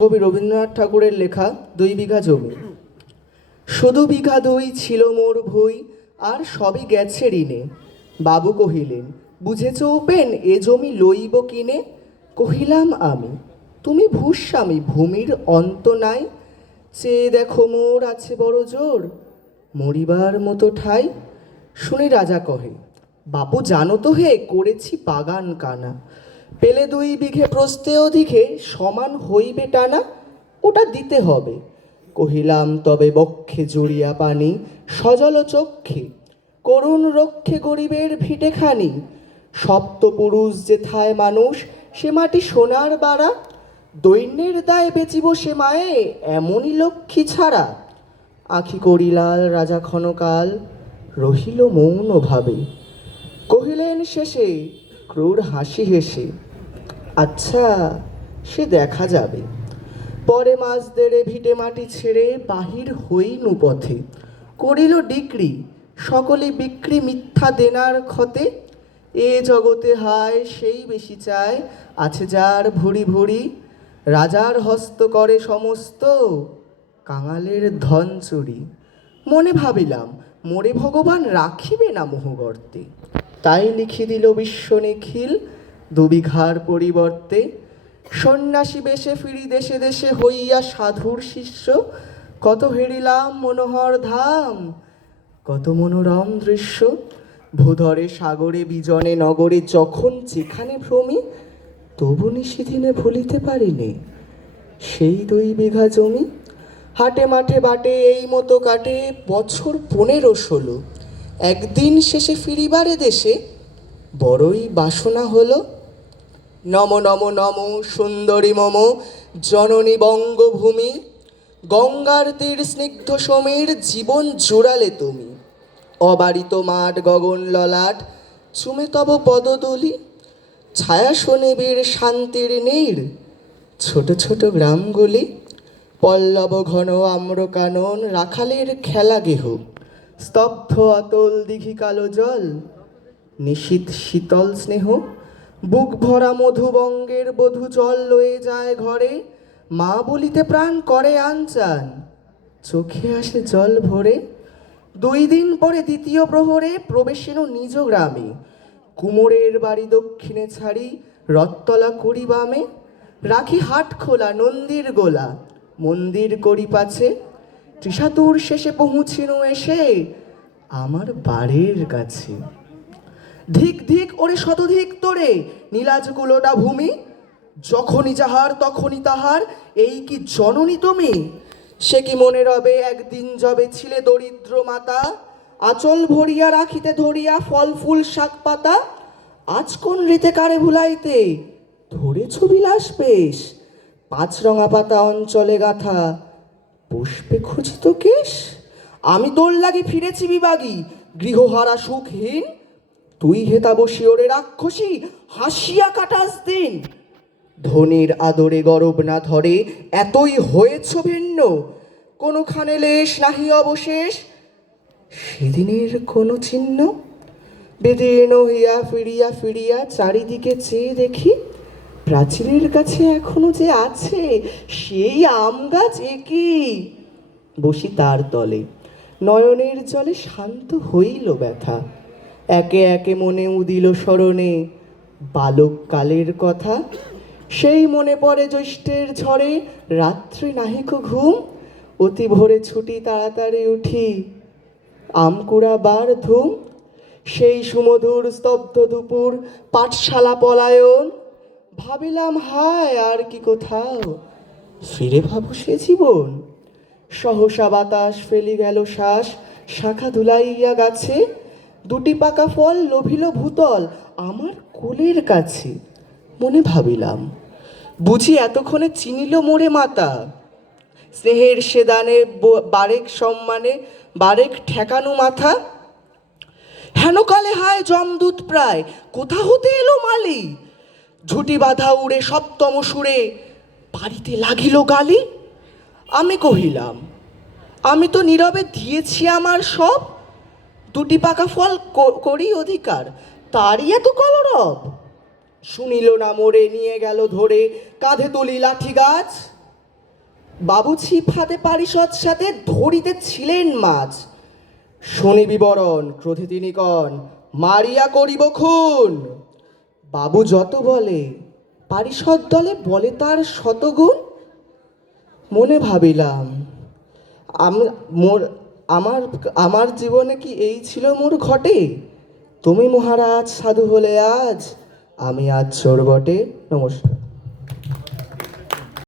কবি রবীন্দ্রনাথ ঠাকুরের লেখা 2 বিঘা জমি। শুধু বিঘা 2 ছিল মোর ভুই, আর সবই গেছে ঋণে। বাবু কহিলেন, বুঝেছ উপেন, এ জমি লইব কিনে? কহিলাম আমি, তুমি ভূস্বামী, ভূমির অন্ত নাই। চেয়ে দেখো মোর আছে বড় জোর, মরিবার মতো ঠাই। শুনে রাজা কহে, বাপু জানো তো হে, করেছি বাগান কানা। পেলে 2 বিঘে প্রস্তে অধিকে, সমান হইবে টানা। ওটা দিতে হবে। কহিলাম, তবে বক্ষে জড়িয়া পানি, সজল চক্ষে করুণ রক্ষে গরিবের ভিটেখানি। সপ্তপুরুষ যেথায় মানুষ, সে মাটি সোনার বাড়া। দৈন্যের দায় বেচিব সে মায়ে, এমনই লক্ষ্মী ছাড়া। আঁখি করিলাল রাজা ক্ষণকাল, রহিল মৌন ভাবে। কহিলেন শেষে ক্রূর হাসি হেসে, আচ্ছা সে দেখা যাবে। পরে মাস দেড়ে ভিটে মাটি ছেড়ে বাহির হইনু পথে। করিল ডিক্রি, সকলে বিক্রি মিথ্যা দেনার ক্ষতে। এ জগতে হায় সেই বেশি চায়, আছে যার ভুরি ভুরি। রাজার হস্ত করে সমস্ত, কাঙালের ধন চুরি। মনে ভাবিলাম, মোরে ভগবান রাখিবে না মোহগর্তে। তাই লিখি দিল বিশ্ব নিখিল 2 বিঘার পরিবর্তে। সন্ন্যাসী বেশে ফিরি দেশে দেশে, হইয়া সাধুর শিষ্য। কত হেরিলাম মনোহর ধাম, কত মনোরম দৃশ্য। ভূধরে সাগরে বিজনে নগরে, যখন যেখানে ভ্রমি। তবু নিশিদিনে ভুলিতে পারিনি সেই 2 বিঘা জমি। হাটে মাঠে বাটে এই মতো কাটে বছর 15-16। একদিন শেষে ফিরিবারে দেশে, বড়ই বাসনা হলো। নম নম নম সুন্দরী মম জননী বঙ্গভূমি। গঙ্গার তীর স্নিগ্ধ সমীর, জীবন জুড়ালে তুমি। অবারিত মাঠ গগন ললাট, চুমে তব পদদলি। ছায়া শোনেবীর শান্তির নীড়, ছোট ছোট গ্রামগুলি। পল্লব ঘন আম্র কানন, রাখালের খেলা গেহ। স্তব্ধ অতল দিঘি কালো জল, নিশীথ শীতল স্নেহ। বুক ভরা মধুবঙ্গের বধূ জল লয়ে যায় ঘরে। মা বলিতে প্রাণ করে আনচান, চোখে আসে জল ভরে। 2 দিন পরে দ্বিতীয় প্রহরে প্রবেশেন নিজ গ্রামে। কুমোরের বাড়ি দক্ষিণে ছাড়ি, রথতলা করি বামে। রাখি হাট খোলা নন্দীর গোলা, মন্দির করি পাছে। ত্রিশাতুর শেষে পৌঁছিনু এসে, আমার বাড়ির কাছে। ধিক ধিক ওরে শতধিক তোরে, নীলাজকুলোটা ভূমি। যখনই যাহার তখনই তাহার, এই কি জননী তুমি? সে কি মনে রবে একদিন যবে ছিলে দরিদ্র মাতা। আঁচল ভরিয়া রাখিতে ধরিয়া ফল ফুল শাক পাতা। আজ কোন রীতে কারে ভুলাইতে, ধরেছ বিলাস বেশ। 5 রঙা পাতা অঞ্চলে গাথা, পুষ্পে খচিত কেশ। আমি তোর লাগি ফিরেছি বিবাগী, গৃহহারা সুখহীন। তুই হেতা বসি ওরে রাক্ষসী, হাসিয়া কাটাস দিন। ধনির আদরে গরব না ধরে, এতই হয়েছ ভিন্ন। কোনোখানে লেশ নাহি অবশেষ, সেদিনের কোনো চিহ্ন। বেদীর্ণ হইয়া ফিরিয়া ফিরিয়া চারিদিকে চেয়ে দেখি, প্রাচীরের কাছে এখনো যে আছে সেই আম গাছ। একই বসি তার তলে, নয়নের জলে শান্ত হইল ব্যথা। একে একে মনে উদিল স্মরণে বালক কালের কথা। সেই মনে পড়ে জ্যৈষ্ঠের ঝড়ে, রাত্রি নাহিক ঘুম। অতি ভোরে ছুটি তাড়াতাড়ি উঠি, আমকুড়া বার ধুম। সেই সুমধুর স্তব্ধ দুপুর, পাঠশালা পলায়ন। ভাবিলাম হায় আর কি কোথাও ফিরে ভাবো সে জীবন। সহসা বাতাস ফেলি গেল শ্বাস, শাখা ধুলাইয়া গাছে। 2টি পাকা ফল লোভিল ভূতল আমার কোলের কাছে। মনে ভাবিলাম, বুঝি এতক্ষণে চিনিল মোরে মাতা। স্নেহের সে দানে বারেক সম্মানে, বারেক ঠেকানো মাথা। হেনকালে হায় যমদূত প্রায়, কোথা হতে এলো মালি। ঝুটি বাঁধা উড়ে সপ্তম সুরে, বাড়িতে লাগিল গালি। আমি কহিলাম, আমি তো নীরবে দিয়েছি আমার সব। 2টি পাকা ফল করি অধিকার, তারই এত কলরব। শুনিল না মোরে, নিয়ে গেল ধরে, কাঁধে তুলি লাঠি গাছ। বাবু ছিপ হাতে পারিষদ সাথে ধরিতে ছিলেন মাছ। শুনি বিবরণ ক্রোধে তিনি কন, মারিয়া করিব খুন। বাবু যত বলে পারিষদ দলে বলে তার শতগুণ। মনে ভাবিলাম মোর আমার আমার জীবনে কি এই ছিল মোর ঘটে। তুমি মহারাজ সাধু হলে আজ, আমি আজ চোর বটে। নমস্কার।